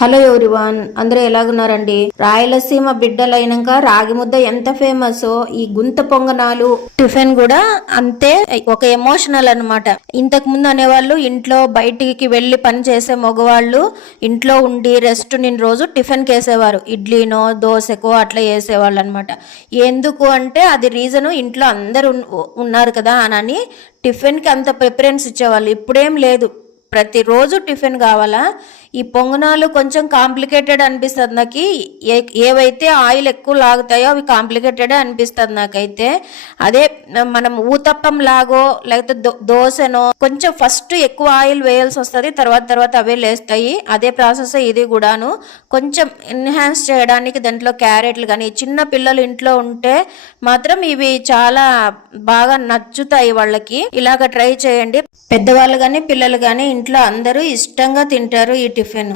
Hello everyone, అందరూ ఎలాగున్నారండి? రాయలసీమ బిడ్డలైనాక రాగి ముద్ద ఎంత ఫేమస్, ఈ గుంత పొంగనాలు టిఫిన్ కూడా అంతే ఒక ఎమోషనల్ అనమాట. ఇంతకు ముందు అనేవాళ్ళు ఇంట్లో బయటికి వెళ్ళి పని చేసే మగవాళ్ళు ఇంట్లో ఉండి రెస్ట్ నిన్న రోజు టిఫిన్ వేసేవారు. ఇడ్లీనో దోశకో అట్లా వేసేవాళ్ళు అనమాట. ఎందుకు అంటే అది రీజను, ఇంట్లో అందరు ఉన్నారు కదా అని టిఫిన్కి అంత ప్రిఫరెన్స్ ఇచ్చేవాళ్ళు. ఇప్పుడేం లేదు, ప్రతిరోజు టిఫిన్ కావాలా. ఈ పొంగనాలు కొంచెం కాంప్లికేటెడ్ అనిపిస్తుంది నాకు. ఏవైతే ఆయిల్ ఎక్కువ లాగుతాయో అవి కాంప్లికేటెడ్ అనిపిస్తుంది నాకైతే. అదే మనం ఊతప్పం లాగో లేకపోతే దోశనో కొంచెం ఫస్ట్ ఎక్కువ ఆయిల్ వేయాల్సి వస్తుంది, తర్వాత అవే లేస్తాయి. అదే ప్రాసెస్ ఇది కూడాను. కొంచెం ఎన్హాన్స్ చేయడానికి దాంట్లో క్యారెట్లు కానీ, చిన్న పిల్లలు ఇంట్లో ఉంటే మాత్రం ఇవి చాలా బాగా నచ్చుతాయి వాళ్ళకి. ఇలాగ ట్రై చేయండి. పెద్దవాళ్ళు కానీ పిల్లలు కానీ ఇంట్లో అందరూ ఇష్టంగా తింటారు ఈ టిఫిన్.